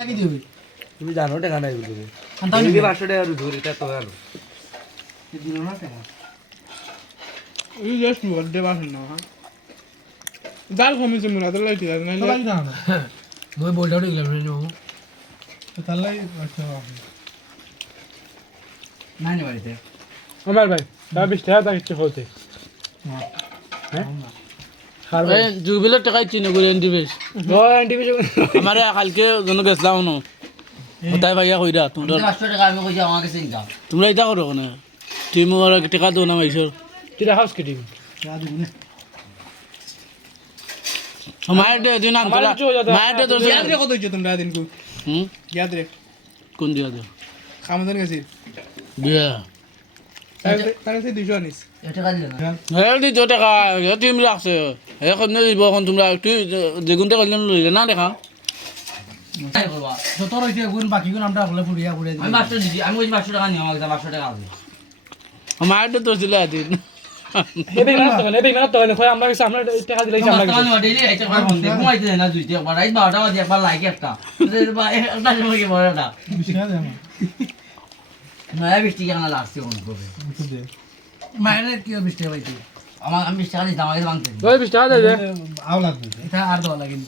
কি দিবি তুমি জানো টাকা নাই বলে আনতাও দিবি নিবি 500 টাকা ধরে তা তো জানো দিল না টাকা এই জাস্ট বলতে পারছেন না দাল কমিছে মুরা দাল লাইতে না সবাই না মই বলটাও দেখলাম না তাহলেই আচ্ছা না নি বাড়িতে আমার ভাই তা 20 টাকা তা কিছু হতে এই জুবিলের টাকা চিনে করে এন্টি বেশ আমারে কালকে জন গেছলাম না ওটাই ভাইয়া কইরা তোমরা 500 টাকা আমি কইছি আমার কাছে ইনকাম তোমরা এটা করো না টিম ওর টাকা দাও না মাইছর কিরা হাউস কিটিং টাকা দিবি না মায়ের দে দিন নাম তোলা মায়ের দে তোর ইয়াদ রে কত হইছো তোমরা দিন কো হুম ইয়াদ রে কোন দিয়া দে খামদান গেছি দিয়া তাহলে সেই 200 আনিস এ টাকা দিলে না হেল দি টাকা টিম রাখছে এখন দিব এখন তোমরা তুই যেগুনটা কইলেন লইলে না দেখা তাই করবা যত রয়েছে গুণ বাকি গুণ আমরা বলে ফুরিয়া ফুরিয়া আমি 500 দিছি আমি কইছি 500 টাকা নিও আমাকে 500 টাকা আছে মায়ের দে তোর দিলে দিন এবে মেহনত তো কই আমরা কিছু আমরা টাকা দিলে আমরা আমার টাকা ডেইলি এটা করে বন্ধে ঘুমাইতে দেয় না দুইতে একবার রাত 12টা বাজে একবার লাইক একটা একটা সময় কি বড় না বিষয় দেয় নয়া বৃষ্টি কেন লাগছে কোন করবে মায়ের কি বৃষ্টি পাইতে আমার আমি 20 টাকা দিছি আমাকে ভাঙতে ওই 20 টাকা দে আও লাগবে এটা আর দেওয়া লাগেনি